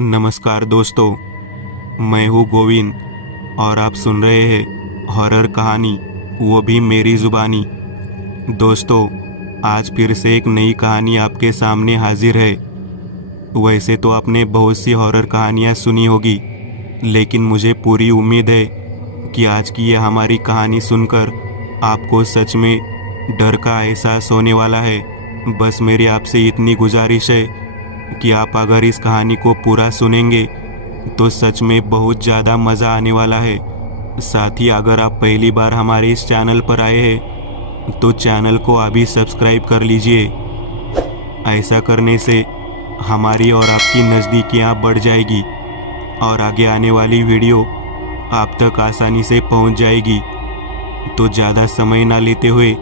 नमस्कार दोस्तों, मैं हूँ गोविंद और आप सुन रहे हैं हॉरर कहानी, वो भी मेरी ज़ुबानी। दोस्तों, आज फिर से एक नई कहानी आपके सामने हाजिर है। वैसे तो आपने बहुत सी हॉरर कहानियाँ सुनी होगी, लेकिन मुझे पूरी उम्मीद है कि आज की यह हमारी कहानी सुनकर आपको सच में डर का एहसास होने वाला है। बस मेरी आपसे इतनी गुजारिश है कि आप अगर इस कहानी को पूरा सुनेंगे तो सच में बहुत ज़्यादा मज़ा आने वाला है। साथ ही अगर आप पहली बार हमारे इस चैनल पर आए हैं तो चैनल को अभी सब्सक्राइब कर लीजिए। ऐसा करने से हमारी और आपकी नज़दीकियाँ बढ़ जाएगी और आगे आने वाली वीडियो आप तक आसानी से पहुंच जाएगी। तो ज़्यादा समय ना लेते हुए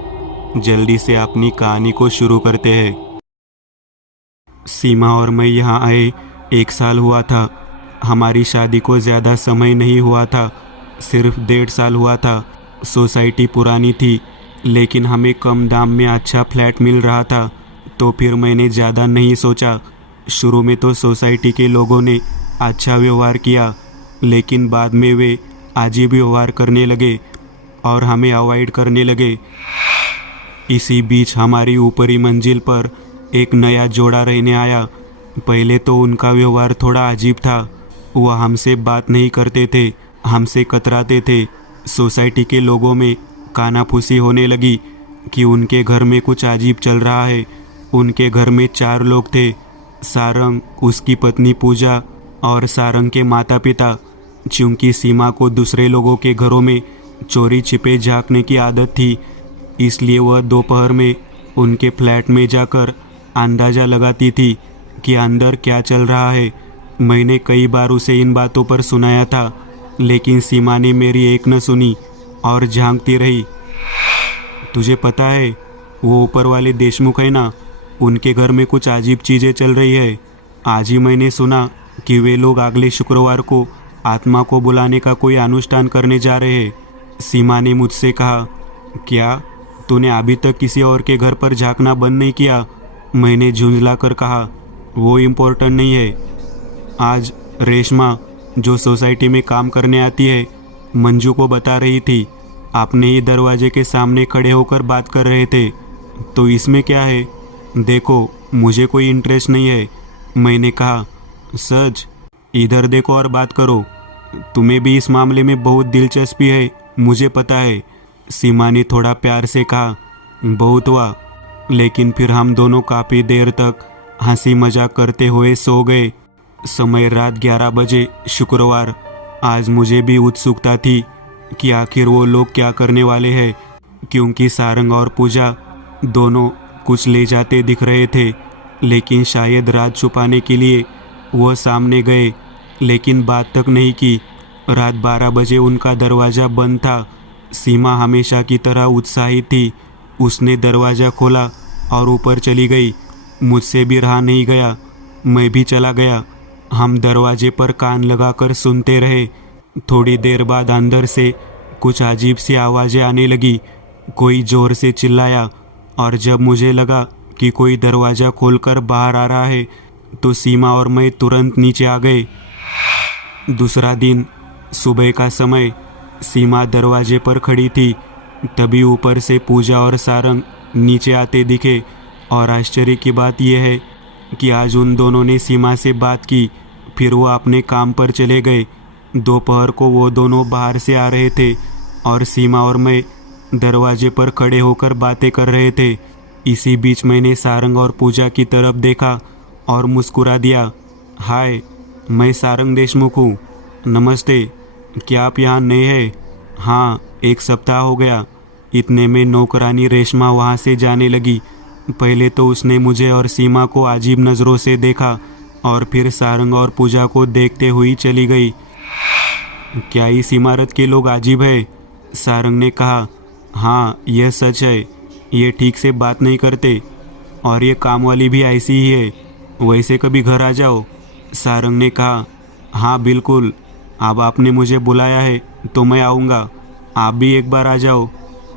जल्दी से अपनी कहानी को शुरू करते हैं। सीमा और मैं यहाँ आए 1 साल हुआ था। हमारी शादी को ज़्यादा समय नहीं हुआ था, सिर्फ 1.5 साल हुआ था। सोसाइटी पुरानी थी, लेकिन हमें कम दाम में अच्छा फ्लैट मिल रहा था, तो फिर मैंने ज़्यादा नहीं सोचा। शुरू में तो सोसाइटी के लोगों ने अच्छा व्यवहार किया, लेकिन बाद में वे अजीब व्यवहार करने लगे और हमें अवॉइड करने लगे। इसी बीच हमारी ऊपरी मंजिल पर एक नया जोड़ा रहने आया। पहले तो उनका व्यवहार थोड़ा अजीब था। वह हमसे बात नहीं करते थे, हमसे कतराते थे। सोसाइटी के लोगों में कानाफूसी होने लगी कि उनके घर में कुछ अजीब चल रहा है। उनके घर में 4 लोग थे, सारंग, उसकी पत्नी पूजा और सारंग के माता पिता। चूंकि सीमा को दूसरे लोगों के घरों में चोरी छिपे झांकने की आदत थी, इसलिए वह दोपहर में उनके फ्लैट में जाकर अंदाज़ा लगाती थी कि अंदर क्या चल रहा है। मैंने कई बार उसे इन बातों पर सुनाया था, लेकिन सीमा ने मेरी एक न सुनी और झांकती रही। तुझे पता है, वो ऊपर वाले देशमुख है ना, उनके घर में कुछ अजीब चीज़ें चल रही है। आज ही मैंने सुना कि वे लोग अगले शुक्रवार को आत्मा को बुलाने का कोई अनुष्ठान करने जा रहे हैं। सीमा ने मुझसे कहा, क्या तूने अभी तक किसी और के घर पर झांकना बंद नहीं किया? मैंने झुंझला कर कहा, वो इम्पोर्टेंट नहीं है। आज रेशमा, जो सोसाइटी में काम करने आती है, मंजू को बता रही थी आपने ही दरवाजे के सामने खड़े होकर बात कर रहे थे। तो इसमें क्या है? देखो, मुझे कोई इंटरेस्ट नहीं है। मैंने कहा, सच? इधर देखो और बात करो। तुम्हें भी इस मामले में बहुत दिलचस्पी है, मुझे पता है। सीमा ने थोड़ा प्यार से कहा। बहुत हुआ, लेकिन फिर हम दोनों काफ़ी देर तक हंसी मजाक करते हुए सो गए। समय रात 11 बजे, शुक्रवार। आज मुझे भी उत्सुकता थी कि आखिर वो लोग क्या करने वाले हैं, क्योंकि सारंग और पूजा दोनों कुछ ले जाते दिख रहे थे। लेकिन शायद रात छुपाने के लिए वह सामने गए, लेकिन बात तक नहीं की। रात 12 बजे उनका दरवाज़ा बंद था। सीमा हमेशा की तरह उत्साहित थी। उसने दरवाज़ा खोला और ऊपर चली गई। मुझसे भी रहा नहीं गया, मैं भी चला गया। हम दरवाजे पर कान लगाकर सुनते रहे। थोड़ी देर बाद अंदर से कुछ अजीब सी आवाज़ें आने लगी। कोई ज़ोर से चिल्लाया, और जब मुझे लगा कि कोई दरवाज़ा खोलकर बाहर आ रहा है तो सीमा और मैं तुरंत नीचे आ गए। दूसरा दिन, सुबह का समय। सीमा दरवाजे पर खड़ी थी, तभी ऊपर से पूजा और सारंग नीचे आते दिखे। और आश्चर्य की बात यह है कि आज उन दोनों ने सीमा से बात की, फिर वो अपने काम पर चले गए। दोपहर को वो दोनों बाहर से आ रहे थे और सीमा और मैं दरवाजे पर खड़े होकर बातें कर रहे थे। इसी बीच मैंने सारंग और पूजा की तरफ देखा और मुस्कुरा दिया। हाय, मैं सारंग देशमुख हूँ। नमस्ते, क्या आप यहाँ नए हैं? हाँ, 1 सप्ताह हो गया। इतने में नौकरानी रेशमा वहाँ से जाने लगी। पहले तो उसने मुझे और सीमा को अजीब नज़रों से देखा और फिर सारंग और पूजा को देखते हुई चली गई। क्या इस इमारत के लोग अजीब है? सारंग ने कहा। हाँ, यह सच है। ये ठीक से बात नहीं करते और ये काम वाली भी ऐसी ही है। वैसे कभी घर आ जाओ। सारंग ने कहा। हाँ बिल्कुल, अब आपने मुझे बुलाया है तो मैं आऊँगा। आप भी एक बार आ जाओ।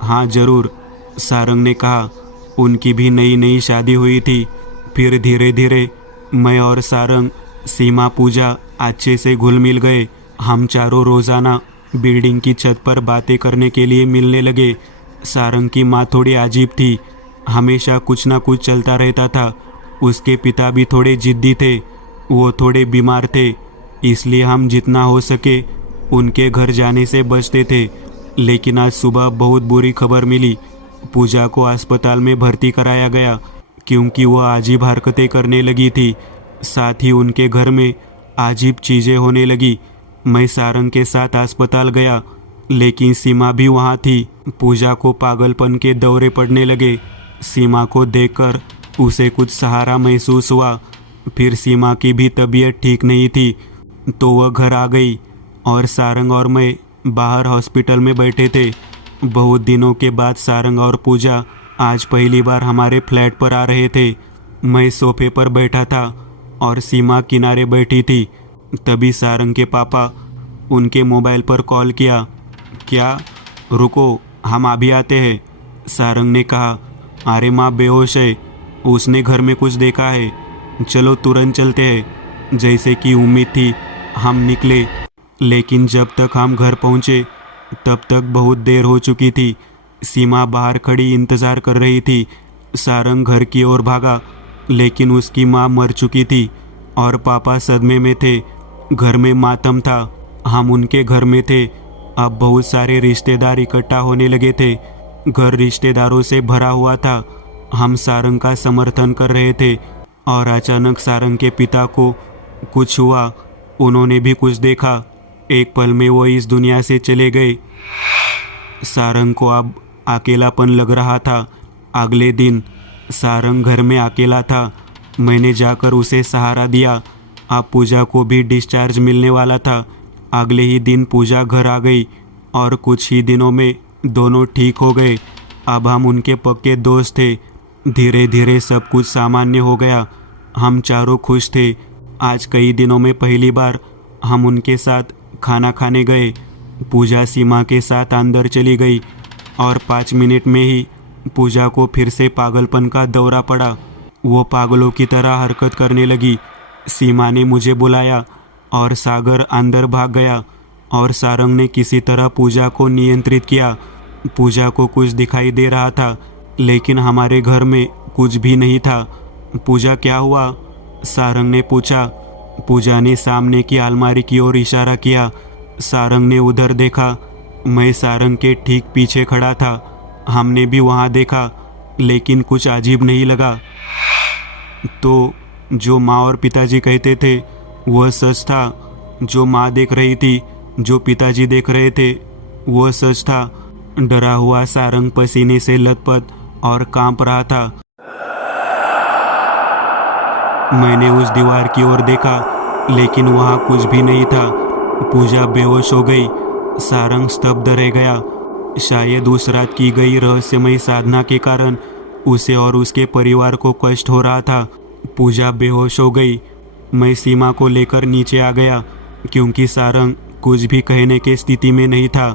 हाँ ज़रूर, सारंग ने कहा। उनकी भी नई नई शादी हुई थी। फिर धीरे धीरे मैं और सारंग सीमा पूजा अच्छे से घुल मिल गए। हम चारों रोज़ाना बिल्डिंग की छत पर बातें करने के लिए मिलने लगे। सारंग की माँ थोड़ी अजीब थी, हमेशा कुछ ना कुछ चलता रहता था। उसके पिता भी थोड़े जिद्दी थे, वो थोड़े बीमार थे, इसलिए हम जितना हो सके उनके घर जाने से बचते थे। लेकिन आज सुबह बहुत बुरी खबर मिली। पूजा को अस्पताल में भर्ती कराया गया क्योंकि वह अजीब हरकतें करने लगी थी। साथ ही उनके घर में अजीब चीज़ें होने लगी। मैं सारंग के साथ अस्पताल गया, लेकिन सीमा भी वहाँ थी। पूजा को पागलपन के दौरे पड़ने लगे। सीमा को देखकर उसे कुछ सहारा महसूस हुआ। फिर सीमा की भी तबीयत ठीक नहीं थी, तो वह घर आ गई और सारंग और मैं बाहर हॉस्पिटल में बैठे थे। बहुत दिनों के बाद सारंग और पूजा आज पहली बार हमारे फ्लैट पर आ रहे थे। मैं सोफे पर बैठा था और सीमा किनारे बैठी थी। तभी सारंग के पापा उनके मोबाइल पर कॉल किया। क्या? रुको, हम अभी आते हैं, सारंग ने कहा। अरे माँ बेहोश है, उसने घर में कुछ देखा है, चलो तुरंत चलते हैं। जैसे कि उम्मीद थी हम निकले, लेकिन जब तक हम घर पहुँचे तब तक बहुत देर हो चुकी थी। सीमा बाहर खड़ी इंतज़ार कर रही थी। सारंग घर की ओर भागा, लेकिन उसकी माँ मर चुकी थी और पापा सदमे में थे। घर में मातम था। हम उनके घर में थे। अब बहुत सारे रिश्तेदार इकट्ठा होने लगे थे। घर रिश्तेदारों से भरा हुआ था। हम सारंग का समर्थन कर रहे थे और अचानक सारंग के पिता को कुछ हुआ। उन्होंने भी कुछ देखा। एक पल में वो इस दुनिया से चले गए। सारंग को अब अकेलापन लग रहा था। अगले दिन सारंग घर में अकेला था। मैंने जाकर उसे सहारा दिया। अब पूजा को भी डिस्चार्ज मिलने वाला था। अगले ही दिन पूजा घर आ गई और कुछ ही दिनों में दोनों ठीक हो गए। अब हम उनके पक्के दोस्त थे। धीरे धीरे सब कुछ सामान्य हो गया। हम चारों खुश थे। आज कई दिनों में पहली बार हम उनके साथ खाना खाने गए। पूजा सीमा के साथ अंदर चली गई और 5 मिनट में ही पूजा को फिर से पागलपन का दौरा पड़ा। वो पागलों की तरह हरकत करने लगी। सीमा ने मुझे बुलाया और सागर अंदर भाग गया और सारंग ने किसी तरह पूजा को नियंत्रित किया। पूजा को कुछ दिखाई दे रहा था, लेकिन हमारे घर में कुछ भी नहीं था। पूजा क्या हुआ? सारंग ने पूछा। पूजा ने सामने की अलमारी की ओर इशारा किया। सारंग ने उधर देखा। मैं सारंग के ठीक पीछे खड़ा था। हमने भी वहाँ देखा, लेकिन कुछ अजीब नहीं लगा। तो जो माँ और पिताजी कहते थे वह सच था। जो माँ देख रही थी, जो पिताजी देख रहे थे, वह सच था। डरा हुआ सारंग पसीने से लथपथ और कांप रहा था। मैंने उस दीवार की ओर देखा, लेकिन वहाँ कुछ भी नहीं था। पूजा बेहोश हो गई। सारंग स्तब्ध रह गया। शायद उस रात की गई रहस्यमयी साधना के कारण उसे और उसके परिवार को कष्ट हो रहा था। पूजा बेहोश हो गई। मैं सीमा को लेकर नीचे आ गया, क्योंकि सारंग कुछ भी कहने की स्थिति में नहीं था।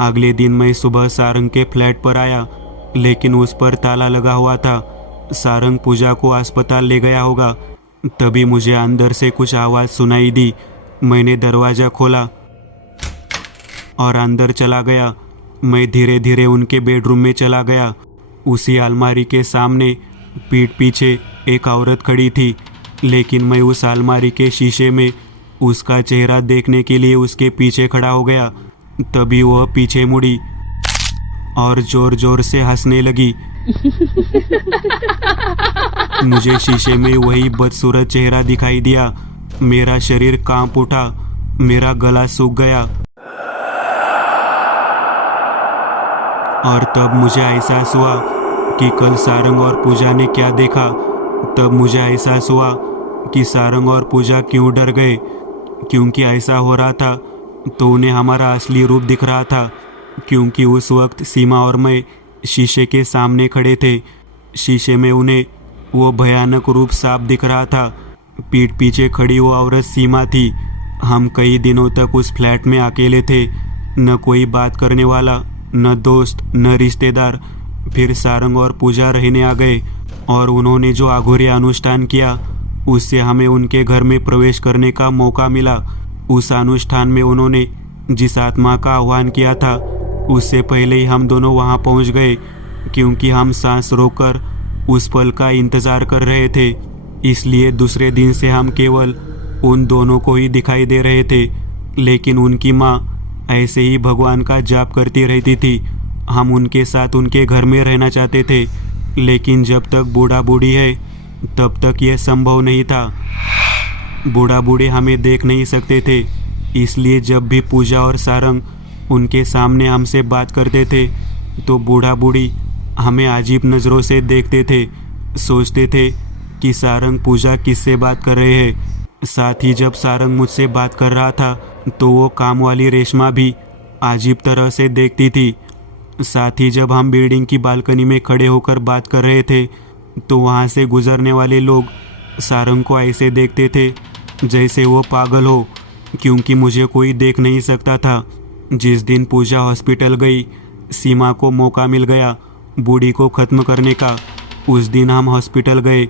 अगले दिन मैं सुबह सारंग के फ्लैट पर आया, लेकिन उस पर ताला लगा हुआ था। सारंग पूजा को अस्पताल ले गया होगा। तभी मुझे अंदर से कुछ आवाज़ सुनाई दी। मैंने दरवाज़ा खोला और अंदर चला गया। मैं धीरे धीरे उनके बेडरूम में चला गया। उसी अलमारी के सामने पीठ पीछे एक औरत खड़ी थी, लेकिन मैं उस अलमारी के शीशे में उसका चेहरा देखने के लिए उसके पीछे खड़ा हो गया। तभी वह पीछे मुड़ी और जोर जोर से हंसने लगी। मुझे शीशे में वही बदसूरत चेहरा दिखाई दिया। मेरा शरीर कांप उठा, मेरा गला सूख गया और तब मुझे एहसास हुआ कि कल सारंग और पूजा ने क्या देखा। तब मुझे एहसास हुआ कि सारंग और पूजा क्यों डर गए, क्योंकि ऐसा हो रहा था तो उन्हें हमारा असली रूप दिख रहा था। क्योंकि उस वक्त सीमा और मैं शीशे के सामने खड़े थे। शीशे में उन्हें वो भयानक रूप साफ दिख रहा था। पीठ पीछे खड़ी वो औरत सीमा थी। हम कई दिनों तक उस फ्लैट में अकेले थे। न कोई बात करने वाला, न दोस्त, न रिश्तेदार। फिर सारंग और पूजा रहने आ गए और उन्होंने जो अघोरी अनुष्ठान किया उससे हमें उनके घर में प्रवेश करने का मौका मिला। उस अनुष्ठान में उन्होंने जिस आत्मा का आह्वान किया था उससे पहले ही हम दोनों वहां पहुंच गए, क्योंकि हम सांस रोककर उस पल का इंतजार कर रहे थे। इसलिए दूसरे दिन से हम केवल उन दोनों को ही दिखाई दे रहे थे, लेकिन उनकी माँ ऐसे ही भगवान का जाप करती रहती थी। हम उनके साथ उनके घर में रहना चाहते थे, लेकिन जब तक बूढ़ा बूढ़ी है तब तक यह संभव नहीं था। बूढ़ा बूढ़ी हमें देख नहीं सकते थे, इसलिए जब भी पूजा और सारंग उनके सामने हमसे बात करते थे तो बूढ़ा बूढ़ी हमें अजीब नज़रों से देखते थे। सोचते थे कि सारंग पूजा किससे बात कर रहे हैं। साथ ही जब सारंग मुझसे बात कर रहा था तो वो काम वाली रेशमा भी अजीब तरह से देखती थी। साथ ही जब हम बिल्डिंग की बालकनी में खड़े होकर बात कर रहे थे तो वहाँ से गुजरने वाले लोग सारंग को ऐसे देखते थे जैसे वो पागल हो, क्योंकि मुझे कोई देख नहीं सकता था। जिस दिन पूजा हॉस्पिटल गई, सीमा को मौका मिल गया बूढ़ी को ख़त्म करने का। उस दिन हम हॉस्पिटल गए,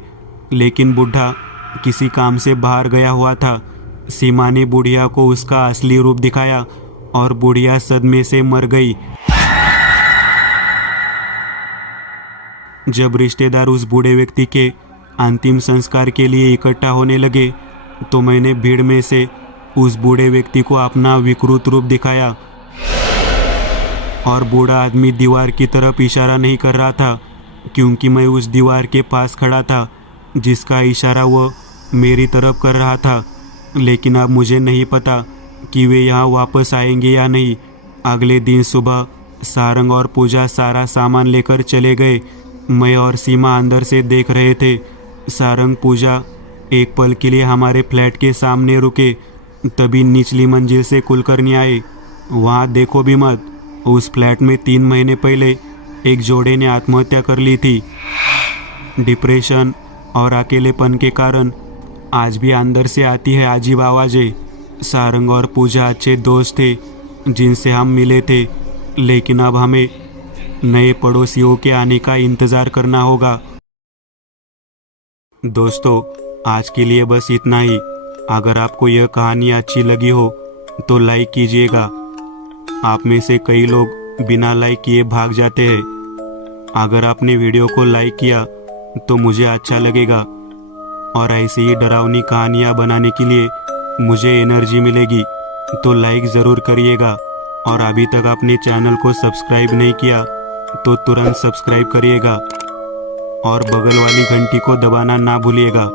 लेकिन बूढ़ा किसी काम से बाहर गया हुआ था। सीमा ने बुढ़िया को उसका असली रूप दिखाया और बुढ़िया सदमे से मर गई। जब रिश्तेदार उस बूढ़े व्यक्ति के अंतिम संस्कार के लिए इकट्ठा होने लगे तो मैंने भीड़ में से उस बूढ़े व्यक्ति को अपना विकृत रूप दिखाया और बूढ़ा आदमी दीवार की तरफ इशारा नहीं कर रहा था, क्योंकि मैं उस दीवार के पास खड़ा था जिसका इशारा वह मेरी तरफ कर रहा था। लेकिन अब मुझे नहीं पता कि वे यहाँ वापस आएंगे या नहीं। अगले दिन सुबह सारंग और पूजा सारा सामान लेकर चले गए। मैं और सीमा अंदर से देख रहे थे। सारंग पूजा एक पल के लिए हमारे फ्लैट के सामने रुके, तभी निचली मंजिल से कुलकर्णी आए। वहाँ देखो भी मत, उस फ्लैट में 3 महीने पहले एक जोड़े ने आत्महत्या कर ली थी। डिप्रेशन और अकेलेपन के कारण आज भी अंदर से आती है अजीब आवाज़ें। सारंग और पूजा अच्छे दोस्त थे जिनसे हम मिले थे, लेकिन अब हमें नए पड़ोसियों के आने का इंतज़ार करना होगा। दोस्तों, आज के लिए बस इतना ही। अगर आपको यह कहानी अच्छी लगी हो तो लाइक कीजिएगा। आप में से कई लोग बिना लाइक किए भाग जाते हैं। अगर आपने वीडियो को लाइक किया तो मुझे अच्छा लगेगा और ऐसे ही डरावनी कहानियाँ बनाने के लिए मुझे एनर्जी मिलेगी। तो लाइक ज़रूर करिएगा, और अभी तक आपने चैनल को सब्सक्राइब नहीं किया तो तुरंत सब्सक्राइब करिएगा और बगल वाली घंटी को दबाना ना भूलिएगा।